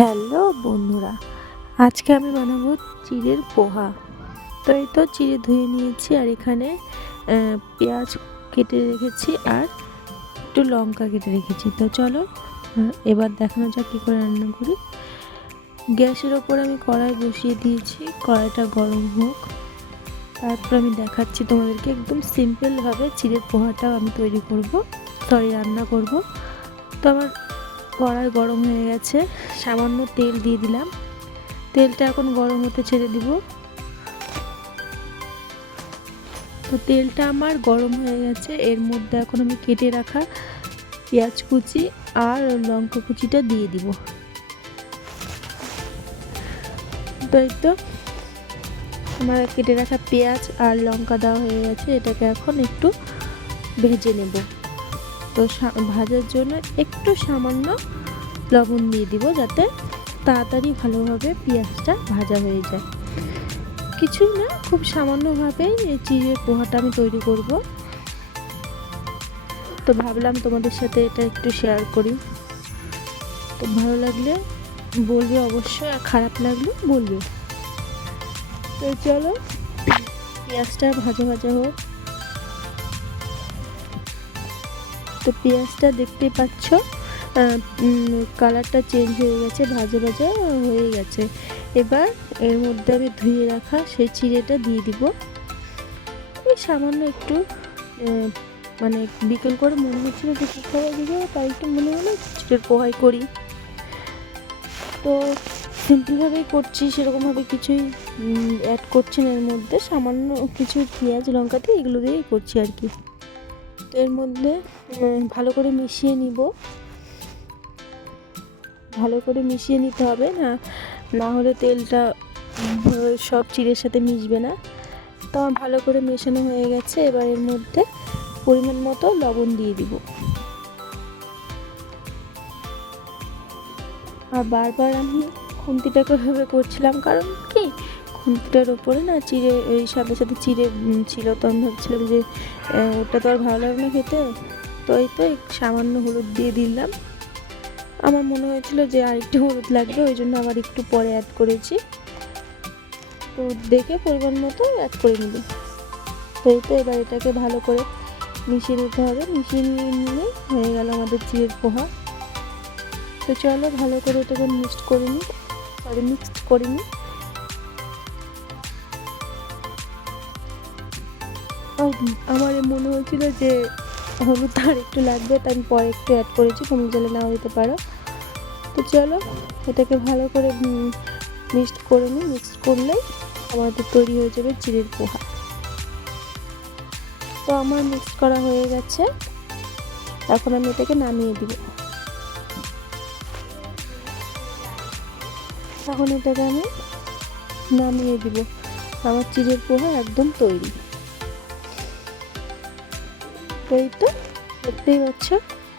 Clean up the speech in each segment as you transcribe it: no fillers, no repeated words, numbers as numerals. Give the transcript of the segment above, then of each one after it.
Hello বন্ধুরা, আজকে আমি বানাবো চিড়ের পোহা। তো এই তো চিড়ে ধুয়ে নিয়েছি, আর এখানে পেঁয়াজ কেটে রেখেছি আর একটু লঙ্কা কেটে রেখেছি। তো চলো এবার দেখানো যাক কী করে রান্না করি। গ্যাসের ওপর আমি কড়াই বসিয়ে দিয়েছি, কড়াইটা গরম হোক, তারপর আমি দেখাচ্ছি তোমাদেরকে একদম সিম্পলভাবে চিড়ের পোহাটাও আমি রান্না করব। তো আমার কড়াই গরম হয়ে গেছে, সামান্য তেল দিয়ে দিলাম। তেলটা এখন গরম হতে ছেড়ে দিব। তো তেলটা আমার গরম হয়ে গেছে, এর মধ্যে এখন আমি কেটে রাখা পেঁয়াজ কুচি আর লঙ্কা কুচিটা দিয়ে দিব। তো এই তো আমার কেটে রাখা পেঁয়াজ আর লঙ্কা দেওয়া হয়ে গেছে, এটাকে এখন একটু ভেজে নেব। তো ভাজার জন্য একটু সামান্য লবণ দিয়ে দিব, যাতে তাড়াতাড়ি ভালোভাবে পেঁয়াজটা ভাজা হয়ে যায়। কিছুই না, খুব সামান্যভাবেই এই চিড়ের পোহাটা আমি তৈরি করব। তো ভাবলাম তোমাদের সাথে এটা একটু শেয়ার করি। তো ভালো লাগলে বলবে অবশ্যই, আর খারাপ লাগলে বলবে। তো চলো পেঁয়াজটা ভাজা ভাজা হোক। তো পেঁয়াজটা দেখতেই পাচ্ছ কালারটা চেঞ্জ হয়ে গেছে, ভাজা ভাজা হয়ে গেছে। এবার এর মধ্যে আমি ধুয়ে রাখা সেই চিড়েটা দিয়ে দিব। এই সামান্য একটু মানে বিকেল করে মনে হচ্ছিল যে কী খাবার দিকে, তাই একটু মনে হলো চিড়ের পোহাই করি। তো সিম্পলভাবেই করছি, সেরকমভাবে কিছুই অ্যাড করছি না এর মধ্যে, সামান্য কিছু পেঁয়াজ লঙ্কা দিয়ে এগুলো দিয়েই করছি আর কি। তো এর মধ্যে ভালো করে মিশিয়ে নিব, ভালো করে মিশিয়ে নিতে হবে, না হলে তেলটা সব চিড়ের সাথে মিশবে না। তো আমার ভালো করে মেশানো হয়ে গেছে, এবার এর মধ্যে পরিমাণ মতো লবণ দিয়ে দিব। আর বারবার আমি খুন্তিটাকে ভাবে করছিলাম, কারণ কি খুন্তিটার ওপরে না চিড়ে এই সাথে সাথে চিড়ে ছিল, তো আমি ভাবছিলাম যে ওটা তো আর ভালো লাগে না খেতে। তো এই তো সামান্য হলুদ দিয়ে দিলাম। আমার মনে হয়েছিল যে আর একটু হলুদ লাগবে, ওই জন্য আবার একটু পরে অ্যাড করেছি। তো দেখে পরিমাণ মতো অ্যাড করে নিব। তো এই তো এবার এটাকে ভালো করে মিশিয়ে নিতে হবে। মিশিয়ে নিয়ে হয়ে গেল আমাদের চিড়ের পোহা। তো চলো ভালো করে এটাকে মিক্সড করে নিই। আমার মনে হয়েছিল যে হলুদ আর একটু লাগবে, তাই আমি পরে একটু অ্যাড করেছি, তুমি চাইলে নাও দিতে পারো। তো চলো এটাকে ভালো করে মিক্সড করলেই আমাদের তৈরি হয়ে যাবে চিড়ের পোহা। তো আমার মিক্স করা হয়ে গেছে, এখন আমি এটাকে নামিয়ে দিব। এখন এটাকে আমি নামিয়ে দিব, আমার চিড়ের পোহা একদম তৈরি। তো এই তো দেখতেই পাচ্ছ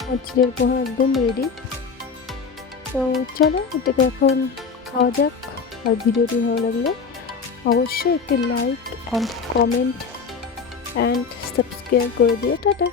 আমার চিড়ের পোহা একদম রেডি। তো চলো এটাকে এখন খাওয়া যাক। আর ভিডিওটি ভালো লাগলে অবশ্যই একটি like and comment and subscribe করে দিও। টাটা।